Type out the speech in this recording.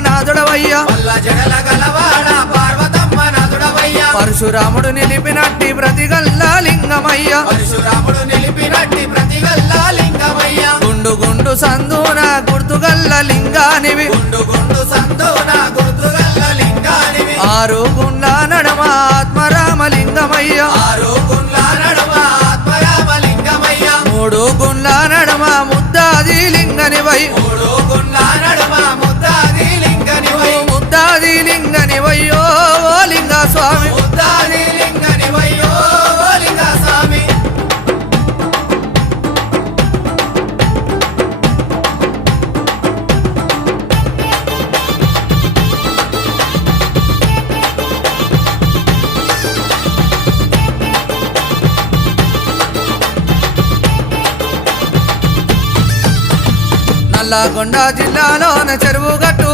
నాదుడవయ్యా. పరశురాముడు నిలిపినట్టి ప్రతిగల్ల లింగమయ్య. పరశురాముడు నిలిపినట్టి ప్రతిగల్లా లింగమయ్య. గుండు గుండు సందున గుర్తుగల్ల లింగానివి. గుండు గుండు సంతోన గుర్తుగల్ల లింగానివి. ఆరు గుండ్ల నడమ ఆత్మరామ లింగమయ్య. ఆరు గుండ్ల నడుమ ఆత్మరామ లింగమయ్య. మూడు గుండ్ల నడమ ముద్దాది లింగనివై. మూడు నల్లగొండ జిల్లాలోన చెరువు గట్టు